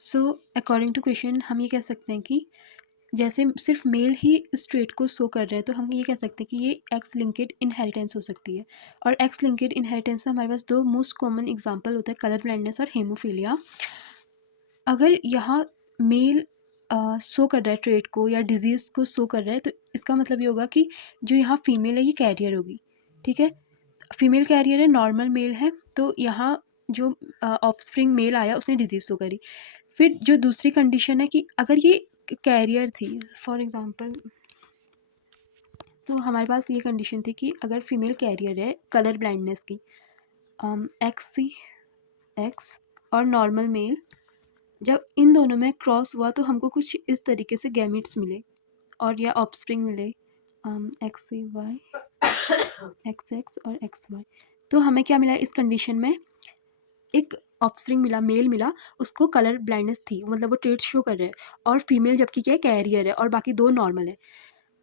So according to question हम ये कह सकते हैं कि जैसे सिर्फ मेल ही इस ट्रेट को शो कर रहा है, तो हम ये कह सकते हैं कि ये एक्स लिंकेड इनहेरिटेंस हो सकती है। और एक्स लिंकेड इनहेरिटेंस में हमारे पास दो मोस्ट कॉमन एग्जांपल होता है, कलर ब्लाइंडनेस और हेमोफीलिया। अगर यहाँ मेल शो कर रहा है ट्रेट को या डिजीज़ को शो कर रहा है, तो इसका मतलब ये होगा कि जो यहाँ फीमेल है ये कैरियर होगी। ठीक है, फीमेल कैरियर है, नॉर्मल मेल है, तो यहाँ जो ऑफस्प्रिंग मेल आया उसने डिजीज़ शो करी। फिर जो दूसरी कंडीशन है कि अगर ये कैरियर थी, फॉर एग्जांपल, तो हमारे पास ये कंडीशन थी कि अगर फीमेल कैरियर है कलर ब्लाइंडनेस की, एक्स और नॉर्मल मेल, जब इन दोनों में क्रॉस हुआ तो हमको कुछ इस तरीके से गैमिट्स मिले और या ऑफस्प्रिंग मिले, x C Y, x x और एक्स वाई। तो हमें क्या मिला इस कंडीशन में, एक ऑफस्प्रिंग मिला, मेल मिला, उसको कलर ब्लाइंडनेस थी, मतलब वो ट्रेट शो कर रहे हैं, और फीमेल जबकि क्या है कैरियर है और बाकी दो नॉर्मल है।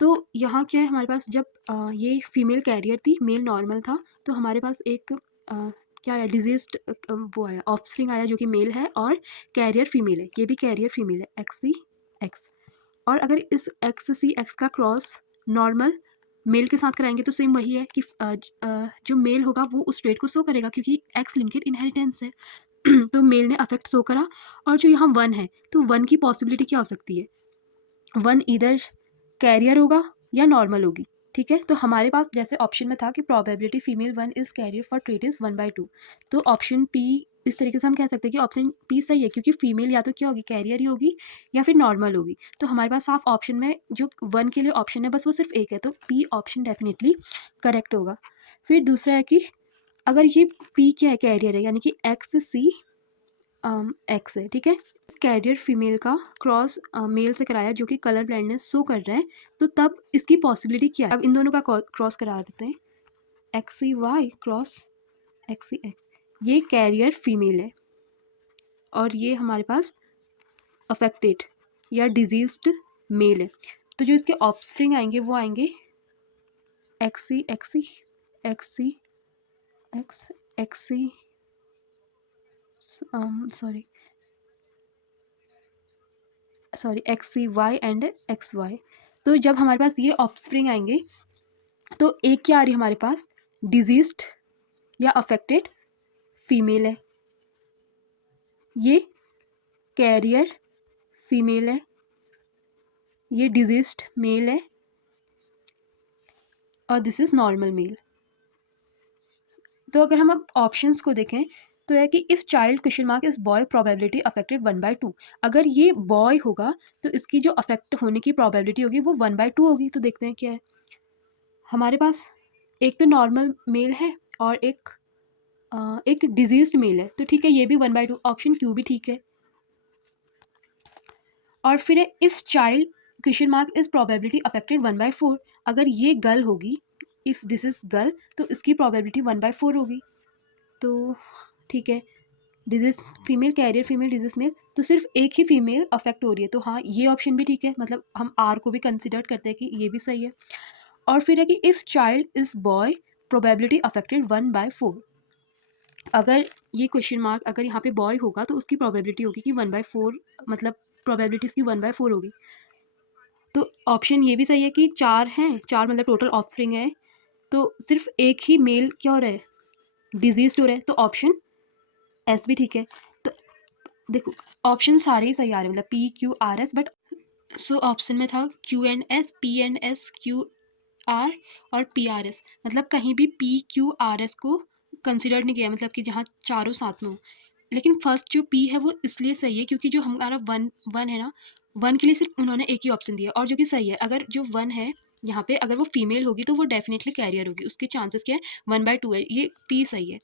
तो यहाँ क्या है हमारे पास, जब ये फीमेल कैरियर थी, मेल नॉर्मल था, तो हमारे पास एक क्या आया, डिजीज्ड वो आया, ऑफस्प्रिंग आया जो कि मेल है और कैरियर फीमेल है, ये भी कैरियर फीमेल है, एक्स सी एक्स। और अगर इस एक्स सी एक्स का क्रॉस नॉर्मल मेल के साथ कराएंगे तो सेम वही है कि जो मेल होगा वो उस ट्रेट को शो करेगा क्योंकि एक्स लिंकेड इनहेरिटेंस है। तो मेल ने अफेक्ट शो करा, और जो यहाँ वन है तो वन की पॉसिबिलिटी क्या हो सकती है, वन इधर कैरियर होगा या नॉर्मल होगी। ठीक है, तो हमारे पास जैसे ऑप्शन में था कि probability female one is carrier for trait is 1/2, तो ऑप्शन पी, इस तरीके से हम कह सकते हैं कि ऑप्शन पी सही है क्योंकि फीमेल या तो क्या होगी, कैरियर ही होगी या फिर नॉर्मल होगी। तो हमारे पास साफ ऑप्शन में जो वन के लिए ऑप्शन है बस वो सिर्फ एक है, तो पी ऑप्शन डेफिनेटली करेक्ट होगा। फिर दूसरा है कि अगर ये पी क्या है, कैरियर है, यानी कि एक्स सी एक्स है। ठीक है, कैरियर फीमेल का क्रॉस मेल से कराया जो कि कलर ब्लाइंडनेस शो कर रहा है, तो तब इसकी पॉसिबिलिटी क्या है, अब इन दोनों का क्रॉस करा देते हैं, X C Y cross X C X, ये कैरियर फीमेल है और ये हमारे पास अफेक्टेड या डिजीज्ड मेल है। तो जो इसके ऑफस्प्रिंग आएंगे वो आएंगे X C X C X C X X C sorry X C Y and X Y. तो जब हमारे पास ये ऑफस्प्रिंग आएंगे तो एक क्या आ रही है हमारे पास, डिजीज्ड या अफेक्टेड फीमेल है, ये कैरियर फीमेल है, ये डिजीज्ड मेल है और दिस इज नॉर्मल मेल। तो अगर हम अब ऑप्शंस को देखें तो है कि if child question mark is boy probability affected 1/2, अगर ये बॉय होगा तो इसकी जो अफेक्ट होने की प्रोबेबिलिटी होगी वो 1/2 होगी। तो देखते हैं क्या है हमारे पास, एक तो नॉर्मल मेल है और एक डिजीज्ड मेल है, तो ठीक है ये भी 1/2, ऑप्शन क्यू भी ठीक है। और फिर है if child question mark is probability affected 1/4, अगर ये गर्ल होगी, इफ़ दिस इज गर्ल तो इसकी प्रोबेबिलिटी 1/4 होगी। तो ठीक है, disease female carrier female disease male, तो सिर्फ एक ही फीमेल अफेक्ट हो रही है, तो हाँ ये ऑप्शन भी ठीक है, मतलब हम आर को भी कंसिडर करते हैं कि ये भी सही है। और फिर है कि if child is boy probability affected 1/4, अगर ये क्वेश्चन मार्क अगर यहाँ पे बॉय होगा तो उसकी प्रोबेबिलिटी होगी कि 1/4, मतलब प्रोबेबिलिटी इसकी 1/4 होगी। तो ऑप्शन ये भी सही है कि चार हैं, चार मतलब टोटल ऑफस्प्रिंग है, तो सिर्फ एक ही मेल क्या हो रहा है, डिजीज हो रहा है, तो ऑप्शन एस भी ठीक है। तो देखो ऑप्शन सारे ही सही आ रहे हैं, मतलब P Q R S, but so option में था Q and S, P and S, Q R और पी आर एस, मतलब कहीं भी पी क्यू आर एस को कंसिडर नहीं किया, मतलब कि जहाँ चारों साथ में हो। लेकिन फर्स्ट जो पी है वो इसलिए सही है क्योंकि जो हमारा वन वन है ना, वन के लिए सिर्फ उन्होंने एक ही ऑप्शन दिया और जो कि सही है। अगर जो वन है यहाँ पे अगर वो फीमेल होगी तो वो डेफिनेटली कैरियर होगी, उसके चांसेस क्या है 1/2 है, ये पी सही है।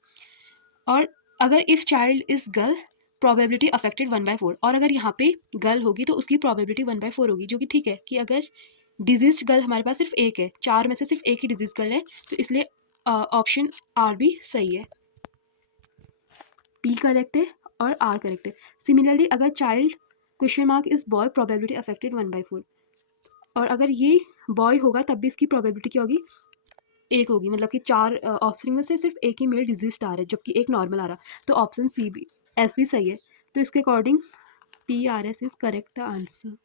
और अगर if child is girl probability affected 1/4, और अगर यहाँ पे गर्ल होगी तो उसकी प्रोबेबिलिटी 1/4 होगी, जो कि ठीक है कि अगर डिजीज गर्ल हमारे पास सिर्फ एक है, चार में से सिर्फ एक ही डिजीज गर्ल है, तो इसलिए ऑप्शन आर भी सही है, पी करेक्ट है और आर करेक्ट है। सिमिलरली अगर child question mark is boy probability affected 1/4, और अगर ये बॉय होगा तब भी इसकी प्रोबेबिलिटी क्या होगी, एक होगी, मतलब कि चार ऑप्शन में से सिर्फ एक ही मेल डिजीज आ रहा है जबकि एक नॉर्मल आ रहा, तो ऑप्शन सी भी एस भी सही है। तो इसके according PRS is correct answer.